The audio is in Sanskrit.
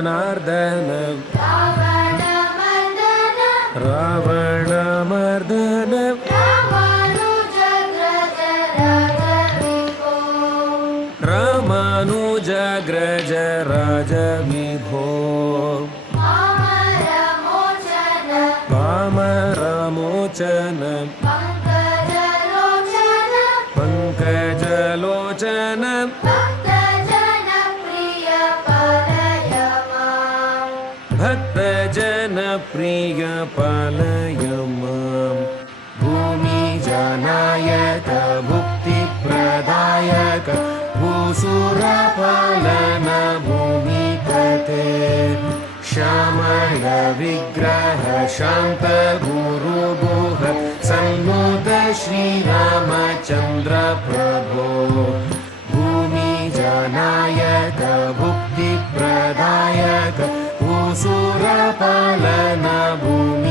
जनार्दन रावणमर्दन रामानुजग्रज राजविभो पामरमोचन पङ्कजलोचन भक्तजनप्रिय पालय मां भूमिजनायक भुक्तिप्रदायक भूसुरपालन भूमिपते श्यामल विग्रह शान्त गुरुगुह सन्नुत श्रीरामचन्द्र प्रभो भूमिजनायक भुक्तिप्रदायक भूसुरपालन भूमि